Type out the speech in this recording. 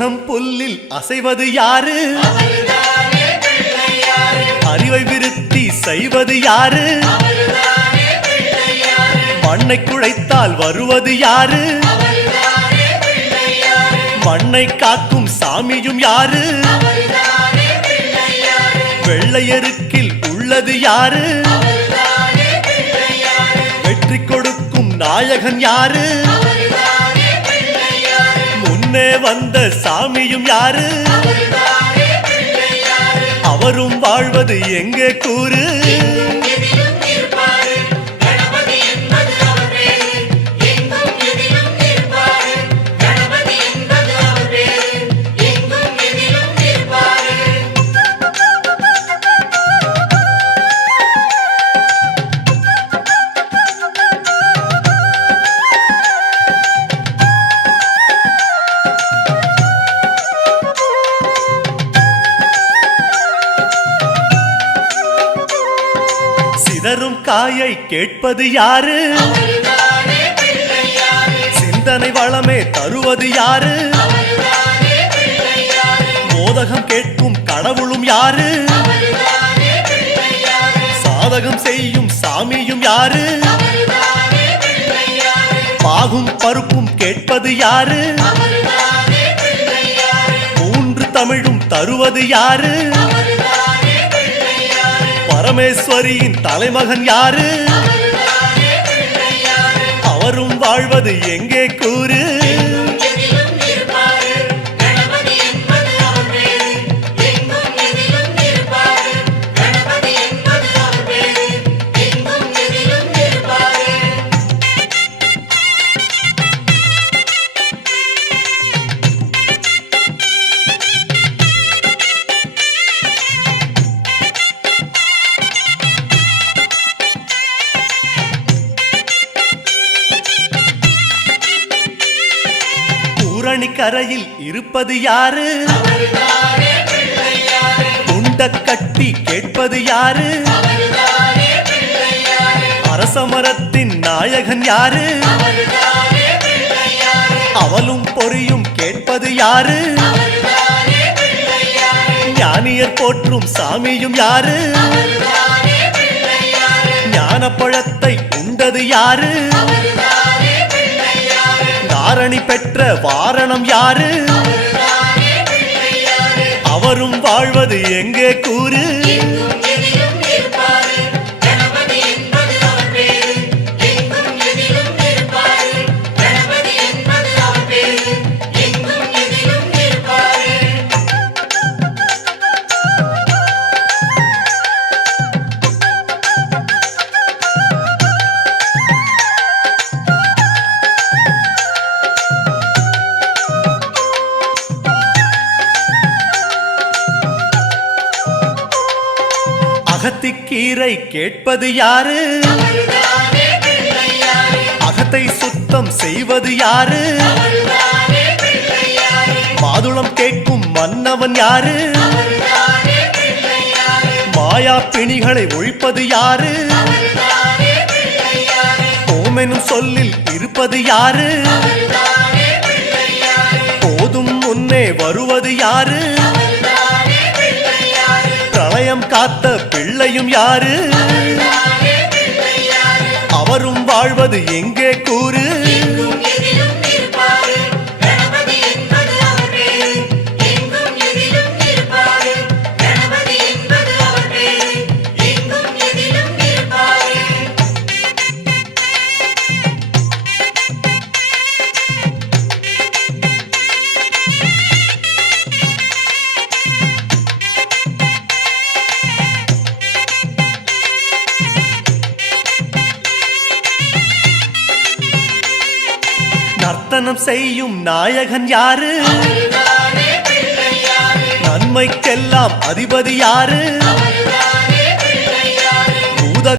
உலகம் புல்லில் அசைவது யாரு? அறிவை விருத்தி செய்வது யாரு? மண்ணை குழைத்தால் வருவது யாரு? மண்ணை காக்கும் சாமியும் யாரு? வெள்ளையருக்கில் உள்ளது யாரு? வெற்றி கொடுக்கும் நாயகன் யாரு? முன்னே வந்த சாமியும் யாரு? அவரும் வாழ்வது எங்கே கூறு? சிதறும் காயை கேட்பது யாரு? சிந்தனை வளமே தருவது யாரு? மோதகம் கேட்கும் கடவுளும் யாரு? சாதகம் செய்யும் சாமியும் யாரு? பாகும் பருப்பும் கேட்பது யாரு? மூன்று தமிழும் தருவது யாரு? பரமேஸ்வரியின் தலைமகன் யாரு? அவரும் வாழ்வது எங்கே கூறு? கரையில் இருப்பது யாரு? உண்ட கட்டி கேட்பது யாரு? அரசமரத்தின் நாயகன் யாரு? அவளும் பொறியும் கேட்பது யாரு? ஞானியர் போற்றும் சாமியும் யாரு? ஞானப்பழத்தை உண்டது யாரு? தாரணி பெற்ற வாரணம் யாரு? அவரும் வாழ்வது எங்கே கூறு? அகத்திக்கீரை கேட்பது யாரு? அகத்தை சுத்தம் செய்வது யாரு? மாதுளம் கேட்கும் மன்னவன் யாரு? மாயா பிணிகளை ஒழிப்பது யாரு? ஓமெனும் சொல்லில் இருப்பது யாரு? போதும் முன்னே வருவது யாரு? பிரளயம் காத்த பிள்ளையும் யாரு? அவரும் வாழ்வது எங்கே கூறு? நர்த்தனம் செய்யும் நாயகன் யாரு? நன்மைக்கெல்லாம் அதிபதி யாரு?